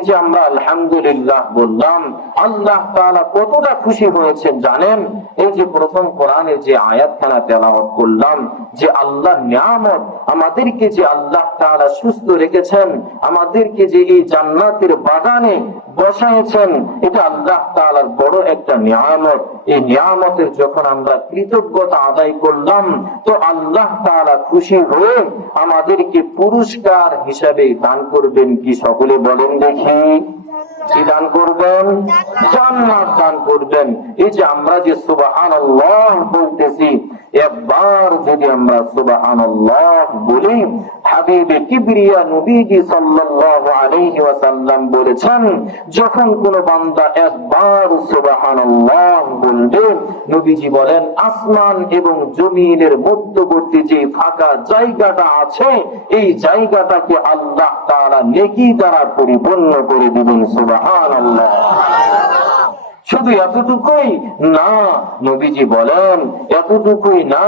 এই যে আমরা আলহামদুলিল্লাহ বললাম, আল্লাহ তাআলা কতটা খুশি হয়েছেন জানেন? এই যে প্রথম কোরআনে যে আয়াতখানা তেলাওয়াত করলাম, যে আল্লাহর নিয়ামত, আমাদেরকে যে আল্লাহ তাআলা সুস্থ রেখেছেন, আমাদেরকে যে এই জান্নাতের বাগানে বসাইছেন, এটা আল্লাহ তাআলার বড় একটা নিয়ামত। এই নিয়ামতের যখন আমরা কৃতজ্ঞতা আদায় করলাম, তো আল্লাহ তাআলা খুশি হয়ে আমাদেরকে পুরস্কার হিসাবে দান করবেন কি? সকলে বলেন দেখি, কি দান করবেন? জান্নাত দান করবেন। এই যে আমরা যে সুবহানাল্লাহ বলতেছি, একবার যদি আমরা সুবহানাল্লাহ বলি, হাবিবে কিবরিয়া নবীজি সাল্লাল্লাহু আলাইহি ওয়াসাল্লাম বলেছেন, যখন কোন বান্দা একবার সুবহানাল্লাহ বলবে, নবীজি বলেন আসমান এবং জমিনের মধ্যবর্তী যে ফাঁকা জায়গাটা আছে, এই জায়গাটাকে আল্লাহ তাআলা নেকি দ্বারা পরিপূর্ণ করে দিবেন। সুবহানাল্লাহ। শুধু এতটুকুই না, নবীজি বলেন এতটুকুই না,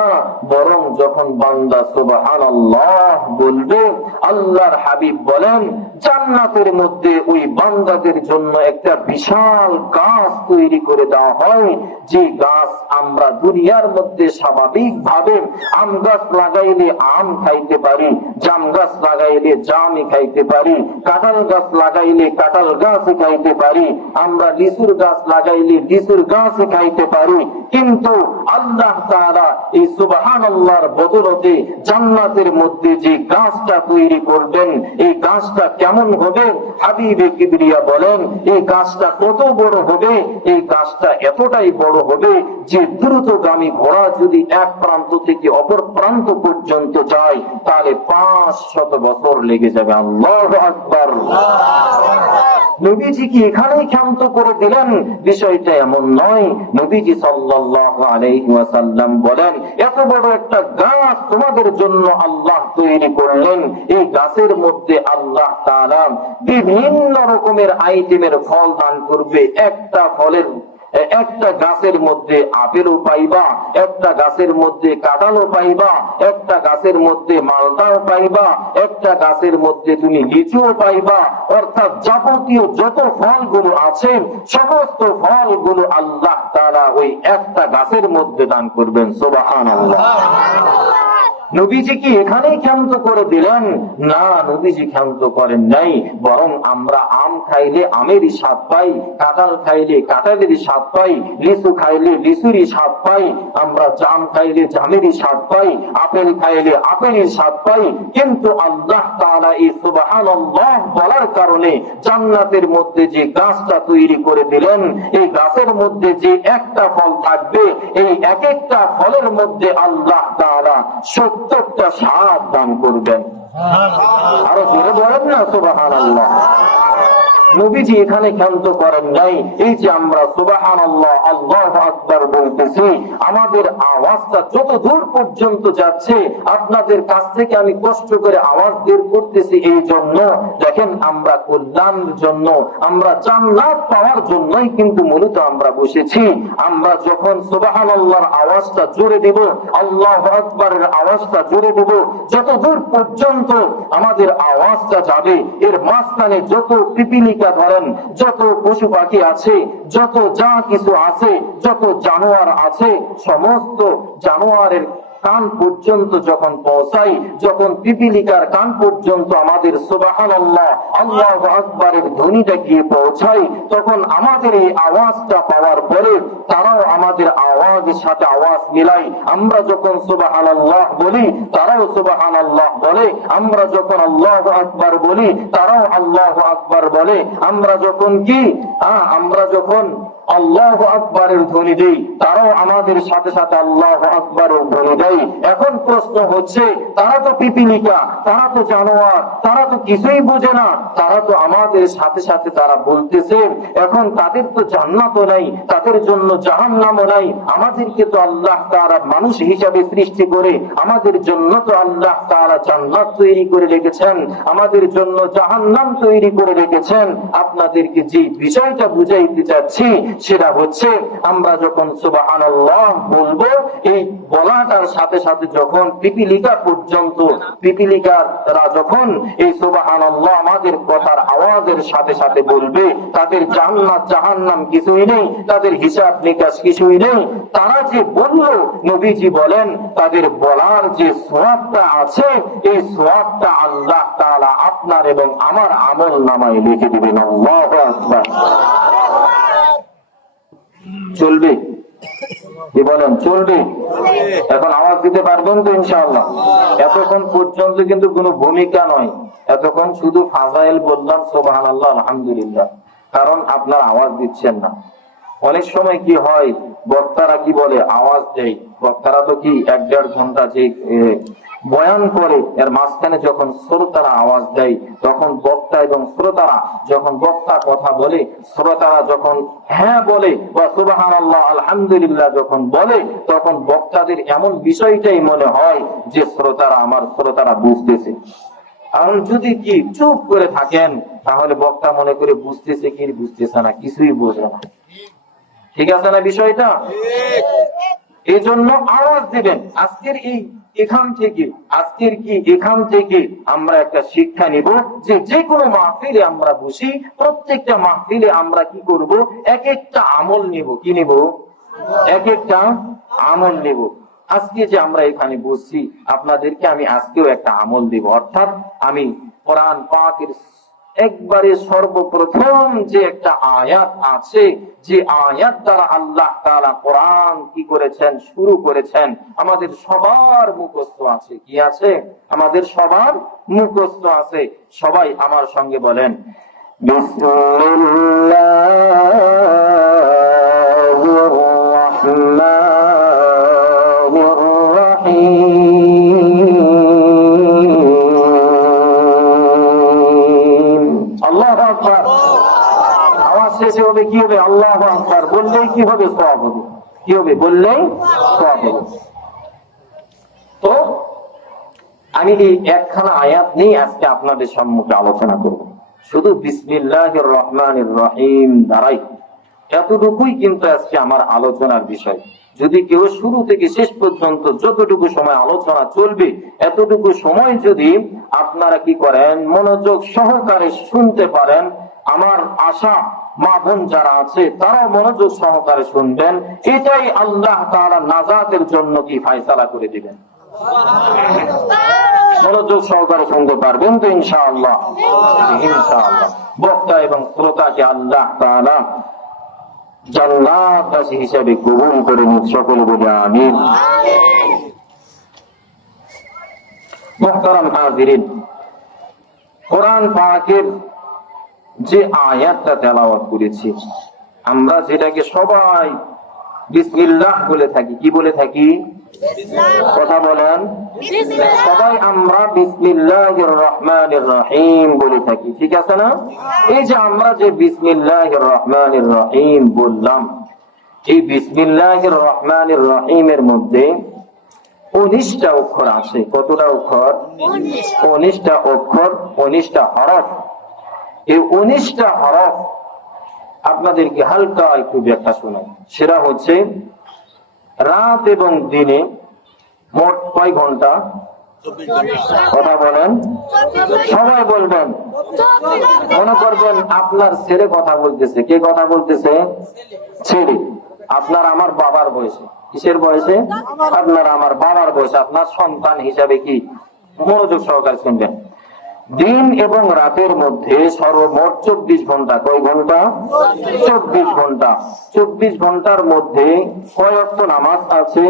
বরং যখন বান্দা সুবহানাল্লাহ বলবে, আল্লাহর হাবিব বলেন জান্নাতের মধ্যে ওই বান্দাদের জন্য একটা বিশাল গাছ তৈরি করে দেওয়া হয়, যে গাছ আমরা দুনিয়ার মধ্যে স্বাভাবিক ভাবে আম গাছ লাগাইলে আম খাইতে পারি, জাম গাছ লাগাইলে জামই খাইতে পারি, কাঁঠাল গাছ লাগাইলে কাঁঠাল গাছই খাইতে পারি, আমরা লিচুর গাছ লাগাইলে লিচুর গাছই খাইতে পারি। কিন্তু আল্লাহ তাআলা এই সুবহানাল্লাহর বদৌলতে জান্নাতের মধ্যে যে গাছটা তৈরি করবেন, এই গাছটা কেমন হবে? হাবিবে কিবরিয়া বলেন এই গাছটা কত বড় হবে? এই গাছটা এতটাই বড় হবে যে দ্রুতগামী ঘোড়া যদি এক প্রান্ত থেকে অপর প্রান্ত পর্যন্ত যায়, তাহলে 500 বছর লেগে যাবে। আল্লাহু আকবার। নবীজি কি এখানেই ক্ষান্ত করে দিলেন? বিষয়টা এমন নয়। নবীজি সাল্লাল্লাহু আলাইহি ওয়াসাল্লাম বলেন, এত বড় একটা গাছ তোমাদের জন্য আল্লাহ তৈরি করলেন, এই গাছের মধ্যে আল্লাহ তাআলা বিভিন্ন রকমের আইটেমের ফল দান করবে। একটা গাছের মধ্যে আপেলও পাইবা, একটা গাছের মধ্যে কাঁঠালও পাইবা, একটা গাছের মধ্যে মালটাও পাইবা, একটা গাছের মধ্যে তুমি লিচুও পাইবা। অর্থাৎ যাবতীয় যত ফলগুলো আছে, সমস্ত ফলগুলো আল্লাহ তাআলা ওই একটা গাছের মধ্যে দান করবেন। সুবহানাল্লাহ। নবীজি কি এখানেই ক্ষান্ত করে দিলেন? না, নবীজি ক্ষান্ত করেন নাই, বরং আমরা আম খাইলে আমেরই স্বাদ পাই, কাঁঠাল খাইলে কাঁঠালেরই স্বাদ পাই, লিচু খাইলে লিচুরই স্বাদ পাই, আমরা জাম খাইলে জামেরই স্বাদ পাই, আপেল খাইলে আপেলের স্বাদ পাই। কিন্তু আল্লাহ তাআলা এই সুবহানাল্লাহ বলার কারণে জান্নাতের মধ্যে যে গাছটা তৈরি করে দিলেন, এই গাছের মধ্যে যে একটা ফল থাকবে, এই এক একটা ফলের মধ্যে আল্লাহ তাআলা 70টা স্বাদ দান করবেন। আরো জোরে বলেন না সুবহানাল্লাহ। নবীজি এখানে ক্ষান্ত করেন নাই। এই যে আমরা সুবহানাল্লাহ আল্লাহু আকবার বলতেছি, আমাদের আওয়াজটা যত দূর পর্যন্ত যাচ্ছে, আপনাদের কাছ থেকে আমি কষ্ট করে আওয়াজ বের করতেছি এই জন্য, দেখেন আমরা কল্যাণের জন্য, আমরা জান্নাত পাওয়ার জন্যই কিন্তু মূলত আমরা বসেছি। আমরা যখন সুবহানাল্লাহর আওয়াজটা জোরে দেব, আল্লাহু আকবারের আওয়াজটা জোরে দেব, যত দূর পর্যন্ত আমাদের আওয়াজটা যাবে, এর মাঝখানে যত পিপিলিকা ধরেন, যত পশু পাখি আছে, যত যা কিছু আছে, যত জানোয়ার আছে, সমস্ত জানোয়ারের কান পর্যন্ত যখন পৌঁছাই, যখন পিপিলিকার কান পর্যন্ত আমাদের সুবহানাল্লাহ আল্লাহু আকবারের ধ্বনিটা গিয়ে পৌঁছাই, তখন আমাদের এই আওয়াজটা পাওয়ার পরে তারাও আমাদের আওয়াজের সাথে আওয়াজ মিলাই। আমরা যখন সুবহানাল্লাহ বলি, তারাও সুবহানাল্লাহ বলে। আমরা যখন আল্লাহু আকবার বলি, তারাও আল্লাহু আকবার বলে। আমরা যখন আল্লাহু আকবারের ধ্বনি দেই, তারাও আমাদের সাথে সাথে আল্লাহু আকবারের ধ্বনি দেয়। এখন প্রশ্ন হচ্ছে, তারা তো পিপিলিকা, তারা তো জানোয়ার, তারা তো কিছুই বোঝে না, তারা তো আমাদের সাথে সাথে তারা বলতেছে, এখন তাদের তো জান্নাতও নাই, তাদের জন্য জাহান্নামও নাই। আমাদেরকে তো আল্লাহ তাআলা মানুষ হিসাবে সৃষ্টি করে আমাদের জন্য তো আল্লাহ তাআলা জান্নাত তৈরি করে রেখেছেন, আমাদের জন্য জাহান্নাম তৈরি করে রেখেছেন। আপনাদেরকে যে বিষয়টা বুঝাইতে চাচ্ছি সেটা হচ্ছে, আমরা যখন সুবহানাল্লাহ বলবো, এই বলাটার সাথে সাথে সাথে যখন পিপিলিকা পর্যন্ত পিপিলিকারা যখন এই সুবহানাল্লাহ আমাদের কথার আওয়াজের সাথে সাথে বলবে, তাদের জান্নাত জাহান্নাম কিছুই নেই, তাদের হিসাব নিকাশ কিছুই নেই, তারা যে বলল, নবীজি বলেন তাদের বলার যে সওয়াবটা আছে, এই সওয়াবটা আল্লাহ তাআলা আপনার এবং আমার আমল নামায় লিখে দিবেন। আল্লাহু আকবার। চলবে কি বলেন? চলবে? এখন আওয়াজ দিতে পারবেন তো ইনশাআল্লাহ? এতক্ষণ পর্যন্ত কিন্তু কোনো ভূমিকা নয়, এতক্ষণ শুধু ফাজাইল বললাম, সুবহানাল্লাহ, আলহামদুলিল্লাহ, কারণ আপনারা আওয়াজ দিচ্ছেন না। অনেক সময় কি হয়, বক্তারা কি বলে, আওয়াজ দেয়। বক্তারা তো কি 1-1.5 ঘন্টা যে বয়ান করে, এর মাঝখানে যখন শ্রোতারা আওয়াজ দেয়, তখন বক্তা এবং শ্রোতারা যখন বক্তা কথা বলে, শ্রোতারা যখন হ্যাঁ বলে বা সুবহানাল্লাহ আলহামদুলিল্লাহ যখন বলে, তখন বক্তাদের এমন বিষয়টাই মনে হয় যে শ্রোতারা বুঝতেছে। কারণ যদি কি চুপ করে থাকেন, তাহলে বক্তা মনে করে বুঝতেছে কি বুঝতেছে না, কিছুই বোঝে না। ঠিক আছে না বিষয়টা? এই জন্য আওয়াজ দিবেন। এখান থেকে আমরা একটা শিক্ষা নিব যে কোনো মাহফিলে আমরা বসি, প্রত্যেকটা মাহফিলে আমরা কি করব, এক একটা আমল নিব। কি নিব? এক একটা আমল নিব। আজকে যে আমরা এখানে বসছি, আপনাদেরকে আমি আজকেও একটা আমল দিব, অর্থাৎ আমি কোরআন পাকের একবারে সর্বপ্রথম যে একটা আয়াত আছে, যে আয়াত দ্বারা আল্লাহ তাআলা কোরআন কি করেছেন, শুরু করেছেন, আমাদের সবার মুখস্থ আছে। কি আছে? আমাদের সবার মুখস্থ আছে। সবাই আমার সঙ্গে বলেন, বিসমিল্লাহির রাহমানির রাহিম। আল্লাহু আকবার। আওয়াজ শেষে হবে কি হবে? আল্লাহু আকবার বললেই কি হবে? সওয়াব হবে। কি হবে? বললেই সওয়াব হবে। তো আমি এই একখানা আয়াত নিয়ে আজকে আপনাদের সম্মুখে আলোচনা করব। শুধু বিসমিল্লাহির রহমানির রহিম দ্বারাই, এতটুকুই কিন্তু আজকে আমার আলোচনার বিষয়। যদি কেউ শুরু থেকে শেষ পর্যন্ত যতটুকু সময় আলোচনা চলবে, এতটুকু সময় যদি আপনারা কি করেন, মনোযোগ সহকারে শুনতে পারেন, আমার আশা মা বোন যারা আছে তারাও মনোযোগ সহকারে শুনবেন, এটাই আল্লাহ তাআলা নাজাতের জন্য কি ফয়সালা করে দিবেন। মনোযোগ সহকারে শুনতে পারবেন তো ইনশাআল্লাহ? ইনশাআল্লাহ। বক্তা এবং শ্রোতাকে আল্লাহ তাআলা জান্নাতবাসী হিসেবে কবুল করে নিন, সকলে বলি আমিন। মুহতারাম হাজিরিন, কোরআন পাকের যে আয়াতটা তেলাওয়াত করেছি, আমরা যেটাকে সবাই বিসমিল্লাহ বলে থাকি, কি বলে থাকি? কথা বলেন। সবাই আমরা বিসমিল্লাহির রহমানির রহিম বলে থাকি, ঠিক আছে না? এই যে আমরা যে বিসমিল্লাহির রহমানির রহিম বললাম, এই বিসমিল্লাহির রহমানির রহিমের মধ্যে 19টা অক্ষর আছে। কতটা অক্ষর? 19টা অক্ষর, 19টা হরফ। এই 19টা হরফ আপনাদেরকে হালকা একটু ব্যাখ্যা শোনাই। সেটা হচ্ছে, রাত এবং দিনে মোট কয় ঘন্টা? কথা বলেন, সবাই বলবেন। মনে করবেন আপনার ছেলে কথা বলতেছে। কে কথা বলতেছে? ছেলে। আপনার আমার বাবার বয়সে। কিসের বয়সে? আপনার আমার বাবার বয়সে। আপনার সন্তান হিসাবে কি মনোযোগ সহকারে শুনবেন। দিন এবং রাতের মধ্যে সর্বমোট 24 ঘন্টা। কয় ঘন্টা? 24 ঘন্টা। 24 ঘন্টার মধ্যে কয় ওয়াক্ত নামাজ আছে?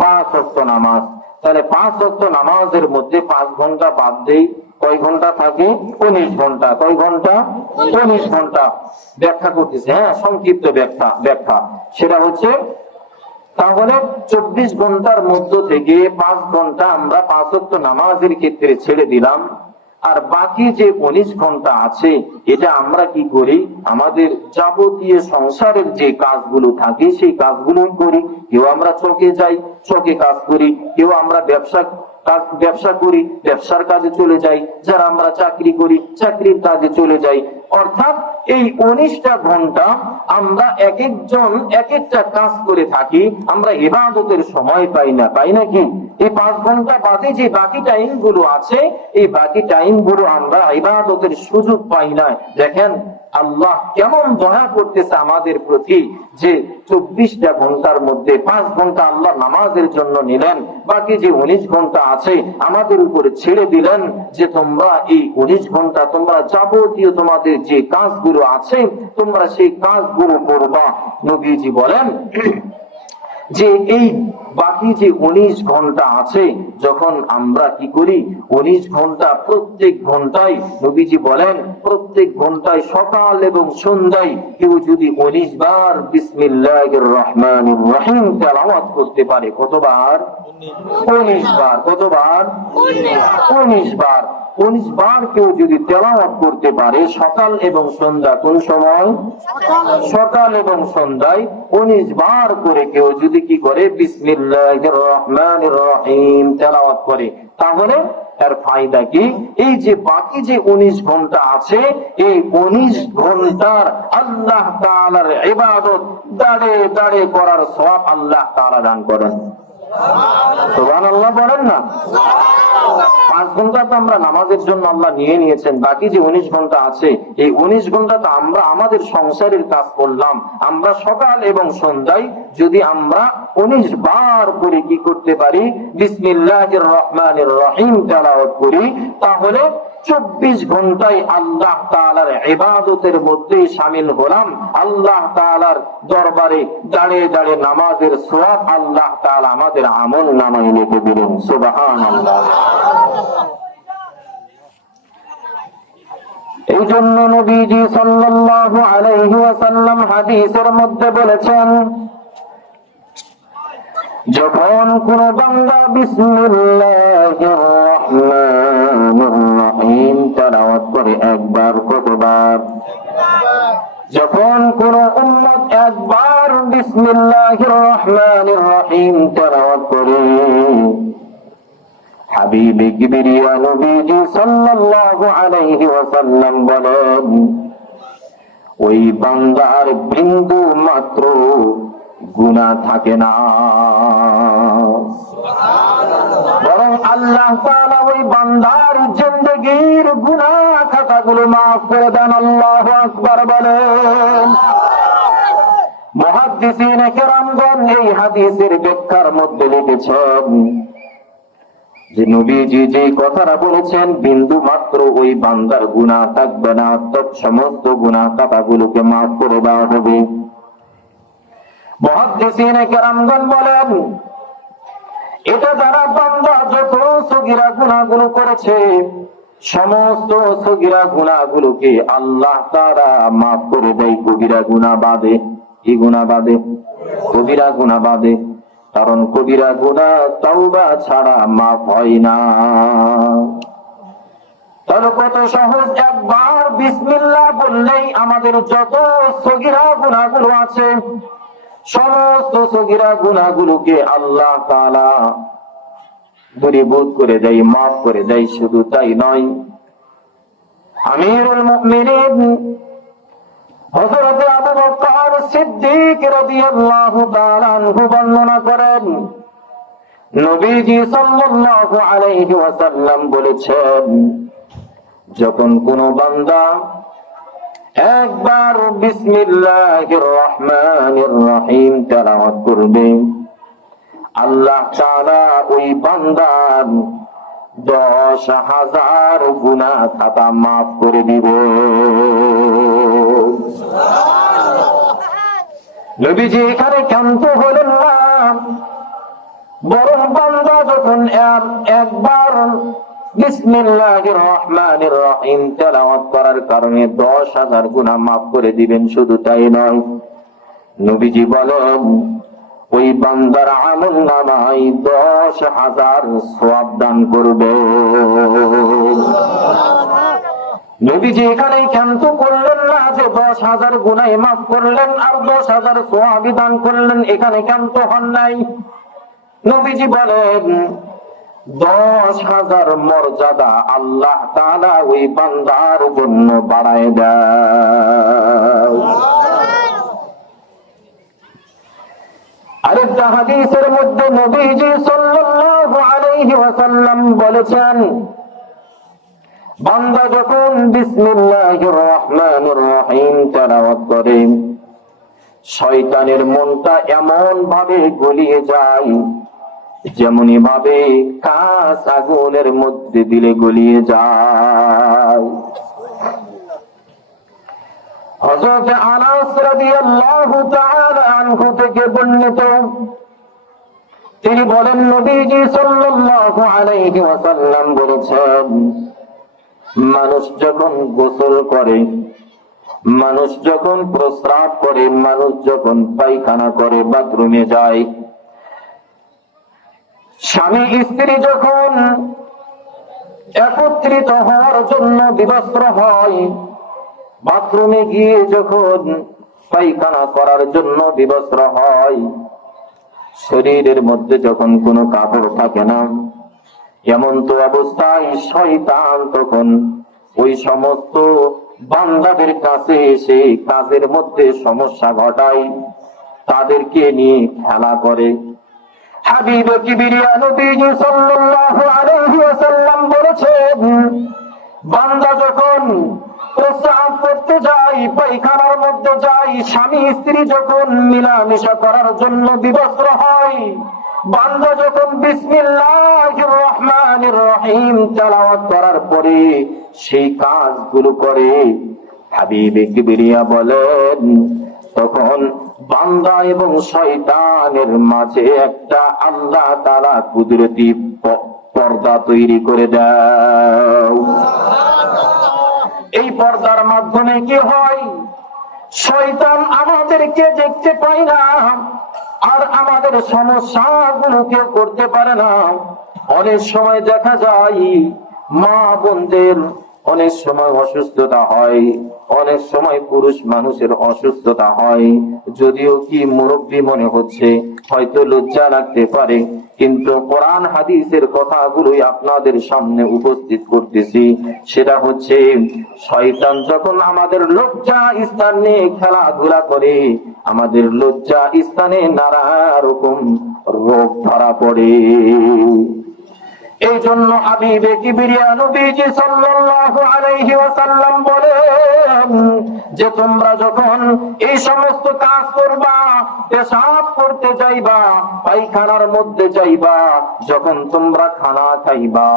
5 ওয়াক্ত নামাজ। তাহলে 5 ওয়াক্ত নামাজের মধ্যে 5 ঘন্টা বাদ দেই, কয় ঘন্টা থাকে? 19 ঘন্টা। কয় ঘন্টা? 19 ঘন্টা। ব্যাখ্যা করতেছে, হ্যাঁ, সংক্ষিপ্ত ব্যাখ্যা। সেটা হচ্ছে, তাহলে 24 ঘন্টার মধ্য থেকে 5 ঘন্টা আমরা 5 ওয়াক্ত নামাজের ক্ষেত্রে ছেড়ে দিলাম, আর বাকি যে 19 ঘন্টা আছে, এটা আমরা কি করি? আমাদের যাবতীয় সংসারের যে কাজগুলো থাকে সেই কাজগুলো করি। কেউ আমরা চকে যাই, চকে কাজ করি। কেউ আমরা ব্যবসা করি, ব্যবসার কাজে চলে যাই। যারা আমরা চাকরি করি, চাকরির কাজে চলে যাই। অর্থাৎ এই 19টা ঘন্টা আমরা এক একজন এক একটা কাজ করে থাকি, আমরা ইবাদতের সময় পাই না, পাই নাকি? এই 5 ঘন্টা বাদে যে বাকি টাইম গুলো আছে, এই বাকি টাইম গুলো আমরা ইবাদতের সুযোগ পাই না। দেখেন আল্লাহ কেমন দয়া করতেছে আমাদের প্রতি, যে 24টা ঘন্টার মধ্যে 5 ঘন্টা আল্লাহ নামাজের জন্য নিলেন, বাকি যে 19 ঘন্টা আছে আমাদের উপরে ছেড়ে দিলেন, যে তোমরা এই 19 ঘন্টা তোমরা যাবতীয় তোমাদের যে কাজগুলো আছে তোমরা সেই কাজগুলো করবা। নবীজি বলেন যে এই বাকি যে 19 ঘন্টা আছে, যখন আমরা কি করি 19 ঘন্টা, প্রত্যেক ঘন্টায় নবীজি বলেন প্রত্যেক ঘন্টায় সকাল এবং সন্ধ্যায় কেউ যদি 19 বার বিসমিল্লাহির রহমানির রহিম তেলাওয়াত করতে পারে, কতবার? 19 বার। কতবার? 19 বার। 19 বার কেউ যদি তেলাওয়াত করতে পারে সকাল এবং সন্ধ্যা, কোন সময়? সকাল এবং সন্ধ্যায় 19 বার করে কেউ যদি কি করে বিসমিল্লাহির রহমানির রহিম তেলাওয়াত করে, তাহলে এর ফায়দা কি? এই যে বাকি যে 19 ঘন্টা আছে, এই 19 ঘন্টার আল্লাহ তাআলার ইবাদত দাঁড়ে দাঁড়ে করার সওয়াব আল্লাহ তাআলা দান করেন। সুবহানাল্লাহ বলেন না? 5 ঘন্টা তো আমরা নামাজের জন্য আল্লাহ নিয়ে নিয়েছেন, বাকি যে 19 ঘন্টা আছে এই 19 ঘন্টা তো আমরা আমাদের সংসারের কাজ করলাম। আমরা সকাল এবং সন্ধ্যায় যদি আমরা 19 বার করে কি করতে পারি বিসমিল্লাহির রহমানির রহিম তেলাওয়াত করি, তাহলে 24 ঘন্টায় আল্লাহ তাআলার ইবাদতের মধ্যে শামিল হলাম। আল্লাহ তাআলার দরবারে দাঁড়িয়ে দাঁড়িয়ে নামাজের সওয়াব আল্লাহ তাআলা আমাদের আমল নামায় লিখে দিলেন। সুবহানাল্লাহ। এই জন্য নবীজি সাল্লাল্লাহু আলাইহি ওয়াসাল্লাম হাদিসের মধ্যে বলেছেন, যখন কোন বান্দা বিসমিল্লাহির রহমানির রহিম তেলাওয়াত করে একবার, কতবার? যখন কোন উম্মত একবার বিসমিল্লাহির রহমানির রহিম তেলাওয়াত করে, হাবিবে কিবরিয়া নবীজি সাল্লাল্লাহু আলাইহি ওয়াসাল্লাম বলেন, ওই বান্দার বিন্দু মাত্র গুনাহ থাকে না, বরং আল্লাহ তাআলা ওই বান্দার জিন্দেগীর গুনাহ খাতাগুলো মাফ করে দেন। আল্লাহু আকবার বলেন। মুহাদ্দিসিনে কেরামগণ এই হাদিসের ব্যাখ্যার মধ্যে লিখেছেন যে নবীজি যে কথাটা বলেছেন বিন্দু মাত্র ওই বান্দার গুনাহ থাকবে না, অর্থাৎ সমস্ত গুনাহ খাতাগুলোকে মাফ করে দেওয়া হবে। মুহাদ্দিসিনে কেরামগণ বলেন, এটা দ্বারা বান্দা যত সগীরা গুনাহগুলো করেছে সমস্ত সগীরা গুনাহগুলোকে আল্লাহ তাআলা মাফ করে দেয়, কবিরা গুনাহ বাদে। কি গুনাহ বাদে? কবিরা গুনাহ বাদে। কারণ কবিরা গুনাহ তাওবা ছাড়া মাফ হয় না। তাহলে কত সহজ, একবার বিসমিল্লাহ বললেই আমাদের যত সগীরা গুনাহগুলো আছে সমস্ত সগীরা গুনাহগুলোকে আল্লাহ তাআলা দূরীভূত করে দেয়, মাফ করে দেয়। শুধু তাই নয়, আমিরুল মুমিনিন হযরত আবু বকর সিদ্দিক রাদিয়াল্লাহু তাআলা আনহু বর্ণনা করেন, নবীজি সাল্লাল্লাহু আলাইহি ওয়াসাল্লাম বলেছেন, যখন কোন বান্দা একবার বিসমিল্লাহির রহমানির রহিম তেলাওয়াত করবে, আল্লাহ তাআলা ওই বান্দার 10,000 গুনাহ খাতা মাফ করে দিবে। নবীজি এখানে ক্ষান্ত হলেন না, বরং বান্দা যখন একবার বিসমিল্লাহির রহমানির রহিম তেলাওয়াত করার কারণে 10,000 গুনাহ মাফ করে দিবেন। শুধু তাই নয়, নবীজি বলেন ওই বান্দার আমলনামায় 10,000 সওয়াব দান করবে। নবীজি এখানে ক্ষান্ত করলেন না যে 10,000 গুনাহ মাফ করলেন আর 10,000 সওয়াব দান করলেন, এখানে ক্ষান্ত হন নাই। নবীজি বলেন 10,000 মর্যাদা আল্লাহ তাআলা ওই বান্দার জন্য বাড়ায় দেয়। আরেকটা হাদিসের মধ্যে নবীজি সাল্লাল্লাহু আলাইহি ওয়াসাল্লাম বলেছেন, বান্দা যখন বিসমিল্লাহির রহমানির রহিম তেলাওয়াত করে, শয়তানের মনটা এমন ভাবে গলিয়ে যায় যেমনি ভাবে কাঁচ আগুনের মধ্যে দিলে গলিয়ে যায়। হযরত আনাস রাদিয়াল্লাহু তাআলা আনহু থেকে বর্ণিত, তিনি বলেন নবীজি সাল্লাল্লাহু আলাইহি ওয়াসাল্লাম বলেছেন, মানুষ যখন গোসল করে, মানুষ যখন প্রস্রাব করে, মানুষ যখন পায়খানা করে, বাথরুমে যায়, স্বামী স্ত্রী যখন একত্রিত হওয়ার জন্য বিবস্ত্র হয়, বাথরুমে গিয়ে যখন পায়খানা করার জন্য বিবস্ত্র হয়, শরীরের মধ্যে যখন কোনো কাপড় থাকে না, এমন তো অবস্থায় শয়তান তখন ওই সমস্ত বান্দাদের কাছে এসে কাজের মধ্যে সমস্যা ঘটায়, তাদেরকে নিয়ে খেলা করে। হাবিব কিবরিয়া নবীজি সাল্লাল্লাহু আলাইহি ওয়াসাল্লাম বলেছেন, বান্দা যখন প্রস্রাব করতে যায়, পায়খানার মধ্যে যায়, স্বামী স্ত্রী যখন মিলামেশা করার জন্য বিবস্ত্র হয়, বান্দা যখন বিসমিল্লাহির রহমানির রহিম তেলাওয়াত করার পরে সেই কাজগুলো করে, হাবিব কিবরিয়া বলেন, তখন বান্দা এবং শয়তানের মাঝে একটা আল্লাহ তাআলা কুদরতি পর্দা তৈরি করে দেয়। এই পর্দার মাধ্যমে কি হয়, শয়তান আমাদেরকে দেখতে পায় না, আর আমাদের সমস্যাগুলোকে করতে পারে না। অনেক সময় দেখা যায় মা বোনদের অনেক সময় অসুস্থতা হয়, অনেক সময় পুরুষ মানুষের অসুস্থতা হয়, যদিও কি মুরব্বী মনে হচ্ছে, হয়তো লজ্জা লাগতে পারে, কিন্তু কোরআন হাদিসের কথাগুলোই আপনাদের সামনে উপস্থিত করতেছি। সেটা হচ্ছে, শয়তান যখন আমাদের লজ্জা স্থান নিয়ে খেলাধুলা করে, আমাদের লজ্জা স্থানে নানা রকম রোগ ধরা পড়ে। এই জন্য হাবিবে কিবরিয়া নবীজি সাল্লাল্লাহু আলাইহি ওয়াসাল্লাম বলেন যে, তোমরা যখন এই সমস্ত কাজ করবা, পেশাব করতে যাইবা, পায়খানার মধ্যে যাইবা, যখন তোমরা খানা খাইবা,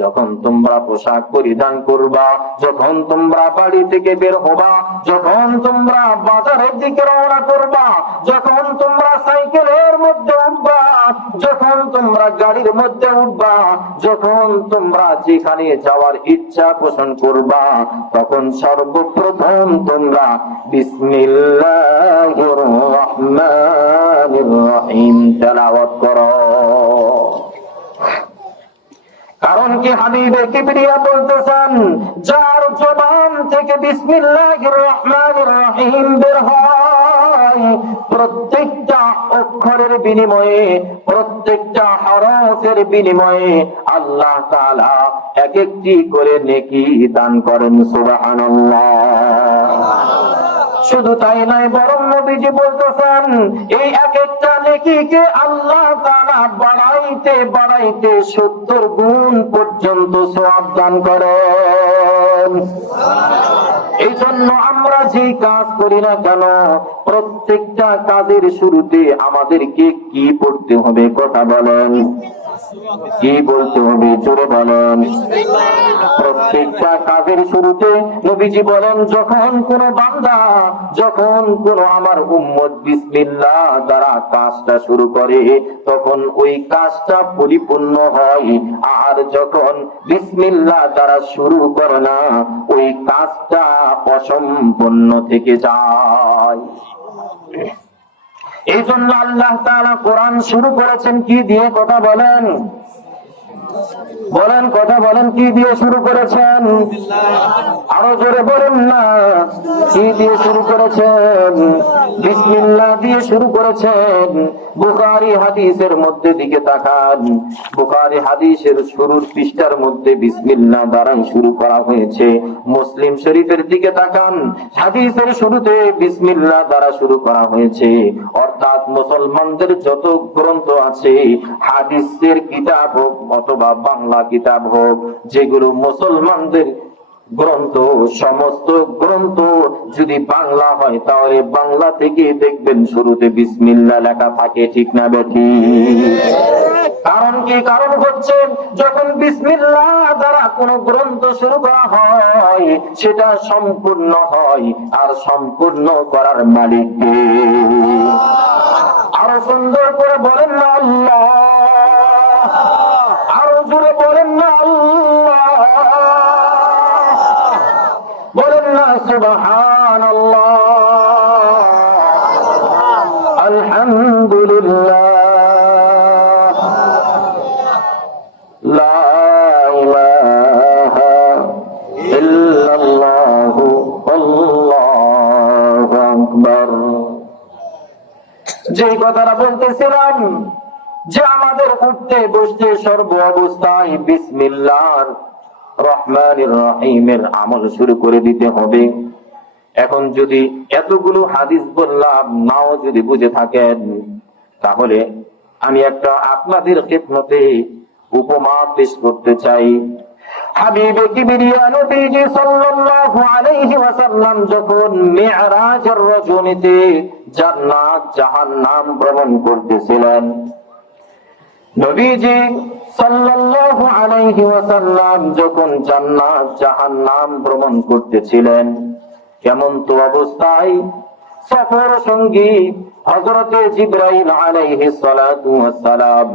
যখন তোমরা পোশাক পরিধান করবা, যখন তোমরা বাড়ি থেকে বের হবা, যখন তোমরা বাজারের দিকে রওনা করবা, যখন তোমরা সাইকেলের মধ্যে উঠবা, যখন তোমরা গাড়ির মধ্যে উঠবা, যখন তোমরা যেখানে যাওয়ার ইচ্ছা পোষণ করবা, তখন সর্বপ্রথম তোমরা বিসমিল্লাহির রহমানির রহিম তেলাওয়াত করো। কারণ কি, হাবিবে কিবরিয়া বলতেছেন, যার জবান থেকে বিসমিল্লাহির রহমানির রহিম বের হয়, প্রত্যেকটা অক্ষরের বিনিময়ে, প্রত্যেকটা হরফের বিনিময়ে আল্লাহ তাআলা এক একটি করে নেকি দান করেন। সুবহানাল্লাহ। শুধু তাই নয়, বরং নবীজি বলতেছেন, এই এক একটা নেকিকে আল্লাহ তাআলা বাড়াইতে বাড়াইতে 70 গুণ পর্যন্ত সওয়াব দান করেন। এই জন্য আমরা যে কাজ করি না কেন, প্রত্যেকটা কাজের শুরুতে আমাদেরকে কি পড়তে হবে? কথা বলেন, কি বলতে হবে? জোরে বলেন। প্রত্যেকটা কাজের শুরুতে নবীজি বলেন, যখন কোন বান্দা, যখন কোন আমার উম্মত বিসমিল্লাহ দ্বারা কাজটা শুরু করে, তখন ওই কাজটা পরিপূর্ণ হয়। আর যখন বিসমিল্লাহ দ্বারা শুরু করে না, ওই কাজটা অসম্পূর্ণ থেকে যায়। এই জন্য আল্লাহ তাআলা কোরআন শুরু করেছেন কি দিয়ে? কথা বলেন। বলেন, কথা বলেন, কি দিয়ে শুরু করেছেন? আরো জোরে বলেন না, কি দিয়ে শুরু করেছেন? বিসমিল্লাহ দিয়ে শুরু করেছেন। বুখারী হাদিসের মধ্যে দিকে তাকান, বুখারী হাদিসের শুরুর পৃষ্ঠার মধ্যে বিসমিল্লাহ দ্বারাই শুরু করা হয়েছে। মুসলিম শরীফের দিকে তাকান, হাদিসের শুরুতে বিসমিল্লাহ দ্বারা শুরু করা হয়েছে। অর্থাৎ মুসলমানদের যত গ্রন্থ আছে, হাদিসের কিতাব হোক অথবা বাংলা কিতাব হোক, যেগুলো মুসলমানদের গ্রন্থ, সমস্ত গ্রন্থ যদি বাংলা হয় তাহলে বাংলা থেকে দেখবেন শুরুতে বিসমিল্লাহ লেখা থাকে, ঠিক না বেঠিক? কারণ কি? কারণ হচ্ছে যখন বিসমিল্লাহ দ্বারা কোন গ্রন্থ শুরু করা হয় সেটা সম্পূর্ণ হয়, আর সম্পূর্ণ করার মালিক কে? আরো সুন্দর করে বলেন না আল্লাহ, আরো জোরে বলেন না আল্লাহ, বলেন না সুবহানাল্লাহ, আলহামদুলিল্লাহ, লা ইলাহা ইল্লাল্লাহু আল্লাহু আকবার। যে কথাটা বলতেছিলাম যে আমাদের উঠতে বসতে সর্ব অবস্থায় বিসমিল্লাহর রহমানির রহিমের আমল শুরু করে দিতে হবে। এখন যদি এতগুলো হাদিস বললাম নাও যদি বুঝে থাকেন, তাহলে আমি একটা আপনাদের খেদমতে উপমা পেশ করতে চাই। হাবিবে কিবরিয়া নবীজি সাল্লাল্লাহু আলাইহি ওয়াসাল্লাম যখন মিরাজের রজনীতে জান্নাত জাহান্নাম ভ্রমণ করতেছিলেন, নবীজি সাল্লাল্লাহু আলাইহি ওয়াসাল্লাম যখন জান্নাত জাহান্নাম ভ্রমণ করতেছিলেন, কেমন তো অবস্থায় সফর সঙ্গী হযরতে জিবরাইল আলাইহিস সালাতু ওয়াস সালাম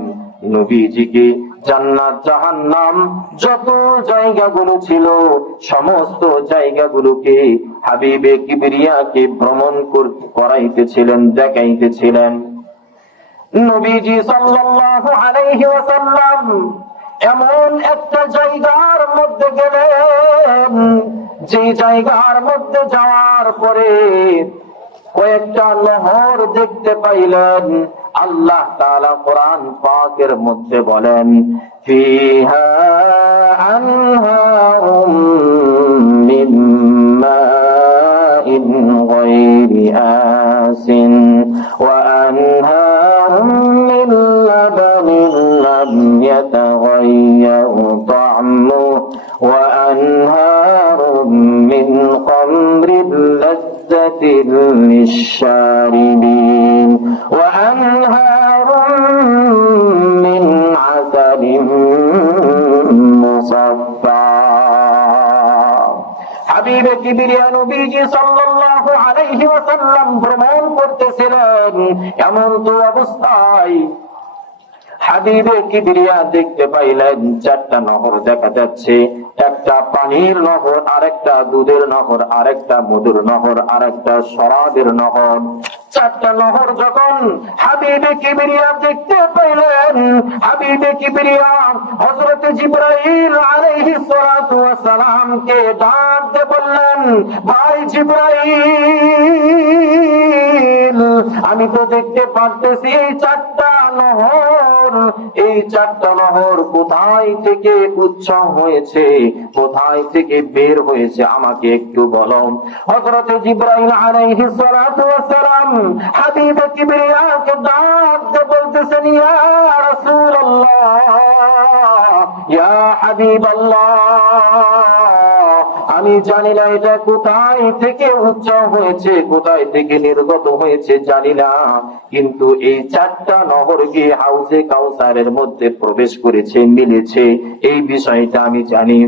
নবীজিকে জান্নাত জাহান্নাম যত জায়গাগুলো ছিল সমস্ত জায়গাগুলোকে হাবিবে কিবরিয়াকে ভ্রমণ করাইতেছিলেন, দেখাইতেছিলেন। নবীজি সাল্লাল্লাহু আলাইহি ওয়াসাল্লাম এমন একটা জায়গার মধ্যে গেলেন, যে জায়গার মধ্যে যাওয়ার পরে কয়েকটা নহর দেখতে পাইলেন। আল্লাহ তাআলা কোরআন পাকের মধ্যে বলেন, ফিহা আনহারুম মিন মাইন গায়রি আসিন ওয়া আনহারুম মিন লাবানিন লাম ইয়াতাগায়্যার তা'মুহু ওয়া আনহারুম মিন খামরিন লাযযাতিন লিশ-শারিবিন ওয়া আনহারুম মিন আসালিন মুসাফফা। হাবিবে কিবরিয়া নবীজি সাল্লাল্লাহু আলাইহি ওয়াসাল্লাম ভ্রমণ করতেছিলেন, এমন তো অবস্থায় হাবিবে কিবরিয়া দেখতে পাইলেন চারটা নহর দেখা যাচ্ছে, একটা পানির নহর, আরেকটা দুধের নহর, আরেকটা মধুর নহর, আরেকটা শরাবের নহর। চারটা নহর যখন হাবিবে কিবরিয়া দেখতে পাইলেন, হাবিবে কিবরিয়া হযরত জিবরাইল আলাইহিস সালাতু ওয়াস সালামকে ডাক দিয়ে বললেন, ভাই জিবরাইল, আমি তো দেখতে পারতেছি এই চারটা নহর, এই চারটা নহর কোথায় থেকে উৎসব হয়েছে, কোথায় থেকে বের হয়েছে, আমাকে একটু বলো। হযরত জিবরাইল আলাইহিস সালাতু ওয়াস সালাম হাবিবে কিবরিয়াকে ডাক দিয়ে বলতেছেন, ইয়া রাসূলুল্লাহ, ইয়া হাবিবাল্লাহ, আমি জানি না এটা কোথায় থেকে উৎসব হয়েছে, কোথায় থেকে নির্গত হয়েছে জানি না, কিন্তু এই চারটা নহর গিয়ে হাউজে কাউসারের মধ্যে প্রবেশ করেছে, মিলেছে, এই বিষয়টা আমি জানি।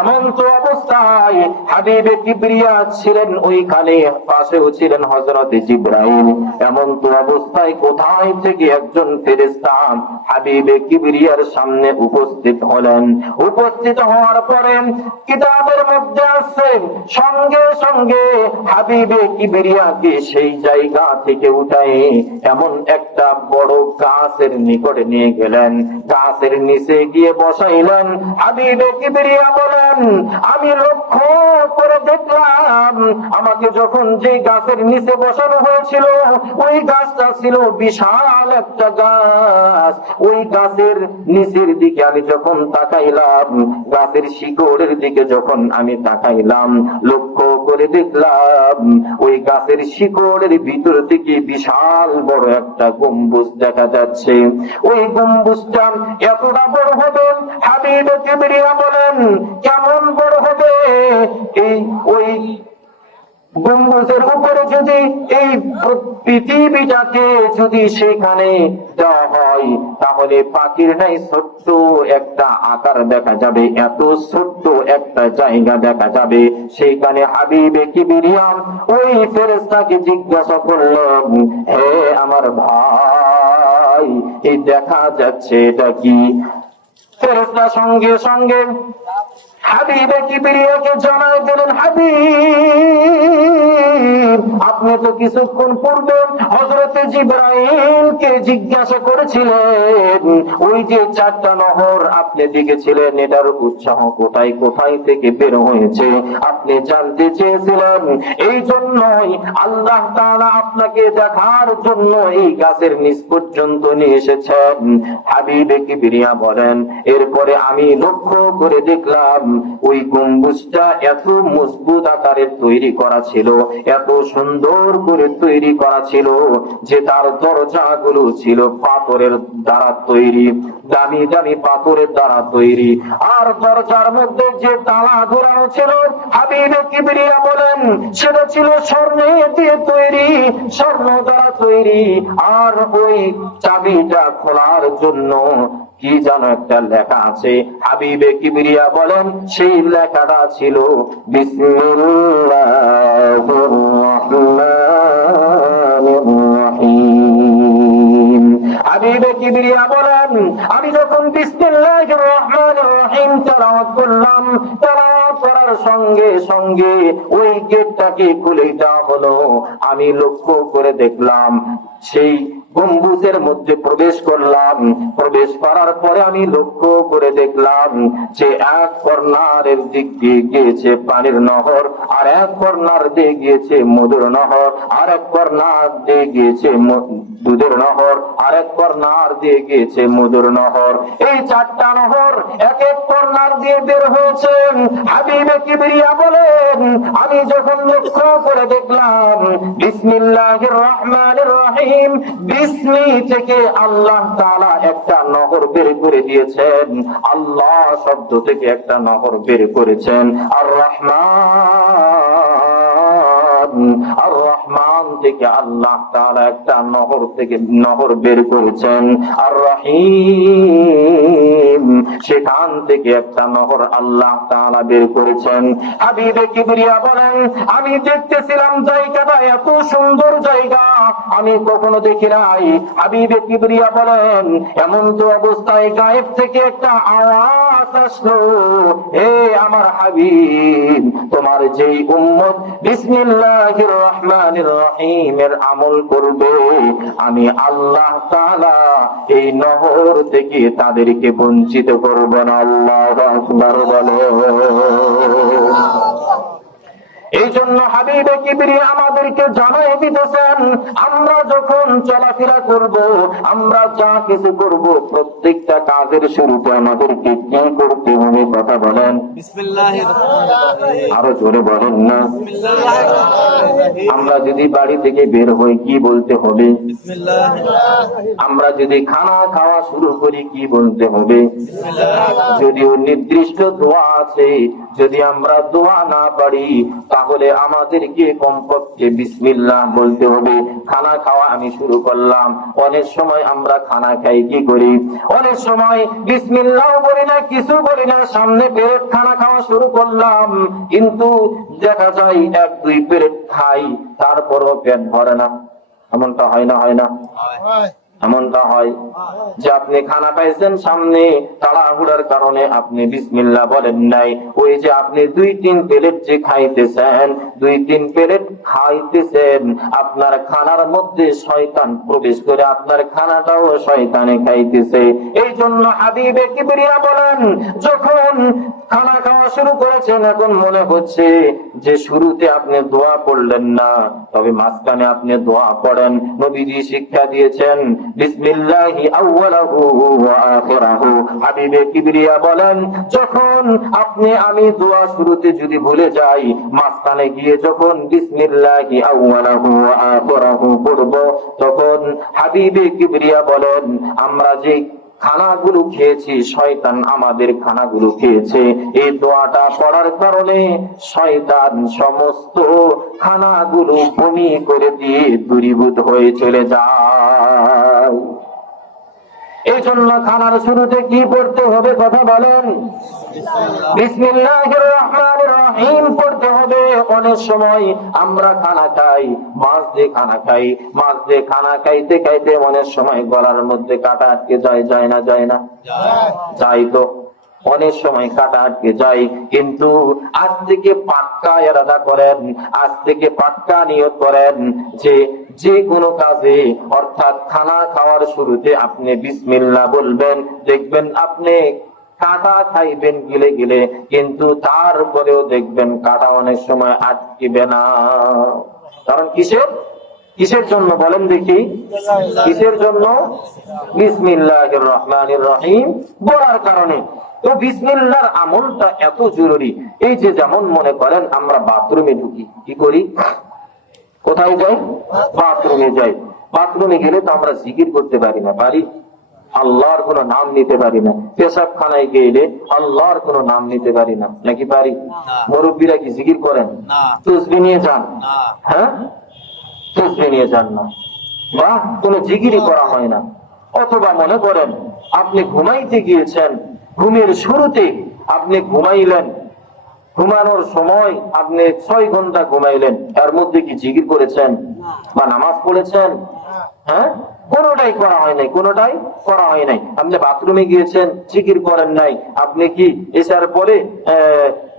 এমন তো অবস্থায় হাবিবে কিবরিয়া ছিলেন ওইখানে, পাশেও ছিলেন হযরত জিবরাইল। এমন তো অবস্থায় কোথায় থেকে একজন ফেরেশতা হাবিবে কিবরিয়ার সামনে উপস্থিত হলেন। উপস্থিত হওয়ার পরে কিতাবের মধ্যে আছে আছে, সঙ্গে সঙ্গে হাবিবে কিবরিয়াকে সেই জায়গা থেকে উঠায় এমন একটা বড় গাছের নিকটে নিয়ে গেলেন, গাছের নিচে গিয়ে বসাইলেন। হাবিবে কিবরিয়া বলেন, আমি লক্ষ্য করে দেখলাম আমাকে যখন যে গাছের নিচে বসানো হয়েছিল ওই গাছটা ছিল বিশাল একটা গাছ। ওই গাছের নিচের দিকে আমি যখন তাকাইলাম, গাছের শিকড়ের দিকে যখন আমি তাকাইলাম, লক্ষ্য করে দেখলাম ওই গাছের শিকড়ের ভিতর থেকে বিশাল বড় একটা গম্বুজ দেখা যাচ্ছে। ওই গম্বুজটা এতটা বড় হবে, হাবিবে কিবরিয়া বলেন কেমন বড় হবে, ওই গম্বুজের উপরে যদি এই পৃথিবীটাকে যদি সেখানে দেওয়া হয় তাহলে পাখির নাই ছোট্ট একটা আকার দেখা যাবে, এত ছোট্ট একটা জায়গা দেখা যাবে। সেইখানে হাবিবে কিবরিয়া ওই ফেরেশতাকে জিজ্ঞাসা করলেন, হে আমার ভাই, এই দেখা যাচ্ছে এটা কি? ফেরেশতা সঙ্গে সঙ্গে হাবিবে কিবরিয়াকে জানাই দিলেন, হাবিব, আপনি তো কিছুক্ষণ পূর্বে হযরতে জিবরাইলকে জিজ্ঞাসা করেছিলেন ওই যে চারটা নহর আপনি দেখেছিলেন এটার উৎসাহ কোথায় কোথায় থেকে বের হয়েছে আপনি জানতে চেয়েছিলেন, এই জন্যই আল্লাহ তাআলা আপনাকে দেখার জন্য এই গাছের নিচ পর্যন্ত নিয়ে এসেছেন। হাবিবে কিবরিয়া বলেন, এরপরে আমি লক্ষ্য করে দেখলাম ওই গম্বুজটা এত মজবুত আকারে তৈরি করা ছিল, এত সুন্দর করে তৈরি করা ছিল যে তার দরজাগুলো ছিল পাথরের দ্বারা তৈরি, দামি দামি পাথরের দ্বারা তৈরি। আর দরজার মধ্যে যে তালা ঘোরানো ছিল, হাবিবে কিবরিয়া বলেন সেটা ছিল স্বর্ণ দিয়ে তৈরি, স্বর্ণ দ্বারা তৈরি। আর ওই চাবিটা খোলার জন্য কি যেন একটা লেখা আছে, হাবিবে কিবরিয়া বলেন সেই লেখাটা ছিল বিসমিল্লাহির রাহমানির রহিম। হাবিবে কিবরিয়া বলেন আমি যখন বিসমিল্লাহির রহমানির রহিম তেলাওয়াত করলাম, তেলাওয়াত করার সঙ্গে সঙ্গে ওই গেটটাকে খুলে দেওয়া হলো। আমি লক্ষ্য করে দেখলাম সেই গম্বুজের মধ্যে প্রবেশ করলাম। প্রবেশ করার পরে আমি লক্ষ্য করে দেখলাম যে এক কর্নারের দিক দিয়ে গিয়েছে পানির নহর, আর এক কর্নার দিয়ে গিয়েছে মধুর নহর, আর এক কর্নার দিয়ে গিয়েছে দুধের নহর, আর এক কর্নার দিয়ে গিয়েছে মধুর নহর। এই চারটা নহর এক এক কর্নার দিয়ে বের হয়েছে। হাবিবে কিবরিয়া বলেন আমি যখন লক্ষ্য করে দেখলাম বিসমিল্লাহির রহমানির রহিম, বিসমি থেকে আল্লাহ তাআলা একটা নহর বের করে দিয়েছেন, আল্লাহ শব্দ থেকে একটা নহর বের করেছেন, আর রহমান, আর রহমান থেকে আল্লাহ তাআলা একটা নহর বের করেছেন, আর রহিম সেখান থেকে একটা নহর আল্লাহ তাআলা বের করেছেন। হাবিবে কিবরিয়া বলেন আমি দেখতেছিলাম জায়গাটা এত সুন্দর জায়গা আমি কখনো দেখি নাই। হাবিবে কিবরিয়া বলেন এমন তো অবস্থায় গায়েব থেকে একটা আওয়াজ আসলো, হে আমার হাবিব, তোমার যেই উম্মত বিসমিল্লাহির রহমানির রহিমের আমল করবে আমি আল্লাহ তাআলা এই নহর থেকে তাদেরকে বঞ্চিত করব না। আল্লাহু আকবার বলো। এই জন্য হাবিবে কিবরিয়া আমাদেরকে জানাই দিতেছেন আমরা যখন চলাফেরা করব, আমরা যা কিছু করব, প্রত্যেকটা কাজের শুরুতে আমাদেরকে কি করতে হবে কথা বলেন? বিসমিল্লাহির রহমানির রহিম। আরো জোরে বলেন না? বিসমিল্লাহির রহমানির রহিম। আমরা যদি বাড়ি থেকে বের হই কি বলতে হবে? বিসমিল্লাহির রহমানির রহিম। আমরা যদি খানা খাওয়া শুরু করি কি বলতে হবে? বিসমিল্লাহ। যদিও নির্দিষ্ট দোয়া আছে, যদি আমরা দোয়া না পারি তাহলে আমাদেরকে কমপক্ষে বিসমিল্লাহ বলতে হবে। খানা খাওয়া আমি শুরু করলাম, অনেক সময় আমরা খানা খাই কি করি, অনেক সময় বিসমিল্লাহ বলি না, কিছু বলি না, সামনে পেট খানা খাওয়া শুরু করলাম, কিন্তু দেখা যায় এক দুই প্লেট খাই তারপরও পেট ভরে না। এমনটা হয় না? হয় না? এমনটা হয় যে আপনি খানা পাইছেন সামনে, তাড়াহুড়ার কারণে আপনি বিসমিল্লাহ বলেন নাই। ওই যে আপনি 2-3 প্লেট যে খাইতেছেন, 2-3 প্লেট খাইতেছেন, আপনার খানার মধ্যে শয়তান প্রবেশ করে আপনার খানাটাও শয়তানে খাইতেছে। এই জন্য হাবিবে কিবরিয়া বলেন, যখন খানা খাওয়া শুরু করেছেন, এখন মনে হচ্ছে যে শুরুতে আপনি দোয়া পড়লেন না, তবে মাঝখানে আপনি দোয়া পড়েন। নবীজি শিক্ষা দিয়েছেন বিসমিল্লাহি আউয়ালাহু ওয়া আখিরাহু। হাবিবে কিবরিয়া বলেন, যখন আমি দোয়া শুরুতে যদি ভুলে যাই, মাঝখানে গিয়ে যখন বিসমিল্লাহি আউয়ালাহু ওয়া আখিরাহু পড়ব, তখন হাবিবে কিবরিয়া বলেন, আমরা যে খানাগুলো খেয়েছি, শয়তান আমাদের খানাগুলো খেয়েছে। এই দোয়াটা পড়ার কারণে শয়তান সমস্ত খানাগুলো বমি করে দিয়ে দূরীভূত হয়ে চলে যায়। এই জন্য খানার শুরুতে কি পড়তে হবে কথা বলেন? বিসমিল্লাহির রহমানির রহিম পড়তে হবে। অনেক সময় আমরা খানা খাই, মাছ দিয়ে খানা খাই, মাছ দিয়ে খানা খাইতে খাইতে অনেক সময় গলার মধ্যে কাঁটা আটকে যায়, যায় না? যায় না? যাই তো, অনেক সময় কাঁটা আটকে যায়। কিন্তু আজ থেকে পাক্কা ইরাদা করেন, আজ থেকে পাক্কা নিয়ত করেন যে যে কোনো কাজে, অর্থাৎ খানা খাওয়ার শুরুতে আপনি বিসমিল্লাহ বলবেন। দেখবেন আপনি কাঁটা খাইবেন গিলে গিলে, কিন্তু তারপরেও দেখবেন কাঁটা অনেক সময় আটকিবে না। কারণ কিসের জন্য বলেন দেখি? কিসের জন্য? বিসমিল্লাহির রহমানির রহিম বলার কারণে। তো বিসমিল্লাহর আমলটা এত জরুরি। এই যে যেমন মনে করেন আমরা বাথরুমে ঢুকি, কি করি? কোথায় যাই? বাথরুমে যাই। বাথরুমে গেলে তো আমরা জিকির করতে পারি না, পারি? আল্লাহর কোনো নাম নিতে পারি না। পেশাবখানায় গেলে আল্লাহর কোনো নাম নিতে পারি না, নাকি পারি? মুরব্বীরা কি জিকির করেন? তাসবিহ নিয়ে যান? হ্যাঁ, তাসবিহ নিয়ে যান না, বা কোনো জিকিরই করা হয় না। অথবা মনে করেন আপনি ঘুমাইতে গিয়েছেন, ঘুমের শুরুতে আপনি ঘুমাইলেন, ঘুমানোর সময় আপনি 6 ঘন্টা ঘুমাইলেন, এর মধ্যে কি জিকির করেছেন বা নামাজ পড়েছেন? হ্যাঁ, কোনোটাই করা হয় নাই, কোনোটাই করা হয় নাই। আপনি বাথরুমে গিয়েছেন, জিকির করেন নাই। আপনি কি এসার পরে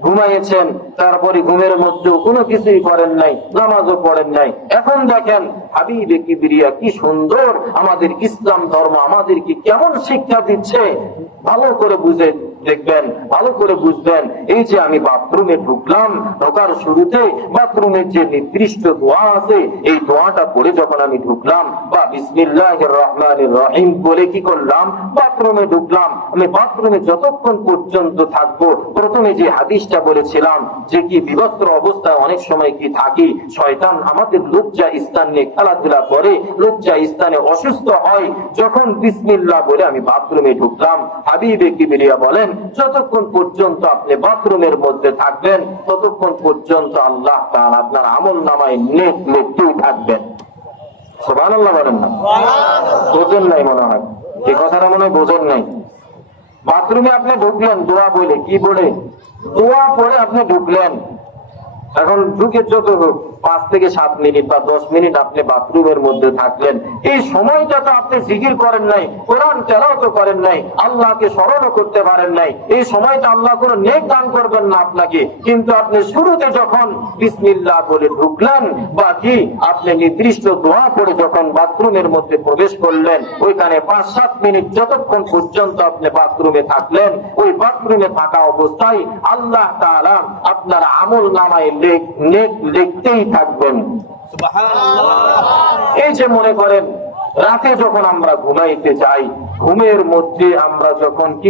ঘুমাইয়েছেন, তারপরে ঘুমের মধ্যেও কোনো কিছুই করেন নাই, নামাজও পড়েন নাই। এখন দেখেন হাবিবে কিবরিয়া কি সুন্দর আমাদের ইসলাম ধর্ম আমাদেরকে কেমন শিক্ষা দিচ্ছে, ভালো করে বুঝে দেখবেন, ভালো করে বুঝবেন। এই যে আমি বাথরুমে ঢুকলাম, ঢোকার শুরুতে বাথরুমের যে নির্দিষ্ট দোয়া আছে, এই দোয়াটা পড়ে যখন আমি ঢুকলাম, বা বিসমিল্লাহির রহমানির রহিম বলে কি করলাম, বাথরুমে ঢুকলাম। আমি বাথরুমে যতক্ষণ পর্যন্ত থাকবো, প্রথমে যে হাদিসটা বলেছিলাম যে কি বিবস্ত্র অবস্থায় অনেক সময় কি থাকি, শয়তান আমাদের লজ্জা স্থান নিয়ে খেলাধুলা করে, লজ্জা স্থানে অসুস্থ হয়। যখন বিসমিল্লাহ বলে আমি বাথরুমে ঢুকলাম, হাবিবে কিবরিয়া বলেন, যতক্ষণ পর্যন্ত আপনি বাথরুমের মধ্যে থাকবেন, ততক্ষণ পর্যন্ত আল্লাহ তাআলা আপনার আমল নামায় নেক লিখতেই থাকবেন। সুবহানাল্লাহ বলেন না? বোঝেন নাই মনে হয়, এই কথাটা মনে হয় বোঝেন নাই। বাথরুমে আপনি ঢুকলেন দোয়া বলে, কি বলে? দোয়া পড়ে আপনি ঢুকলেন। এখন ঢুকে যত 5 থেকে 7 মিনিট বা 10 মিনিট আপনি বাথরুমের মধ্যে থাকলেন, এই সময়টা তো আপনি জিকির করেন নাই, কোরআন তেলাওয়াত করেন নাই, আল্লাহকে স্মরণও করতে পারেন নাই। এই সময়টা আল্লাহ কোনো নেক দান করবেন না আপনাকে। কিন্তু আপনি শুরুতে যখন বিসমিল্লাহ বলে ঢুকলেন, বা কি আপনি নির্দিষ্ট দোয়া পড়ে যখন বাথরুমের মধ্যে প্রবেশ করলেন, ওইখানে 5-7 মিনিট যতক্ষণ পর্যন্ত আপনি বাথরুমে থাকলেন, ওই বাথরুমে থাকা অবস্থায় আল্লাহ তাআলা আপনার আমল নামায় নেক লিখতেই থাকবেন। এই যে মনে করেন রাতে যখন আমরা ঘুমাইতে যাই, ঘুমের মধ্যে আমরা যখন কি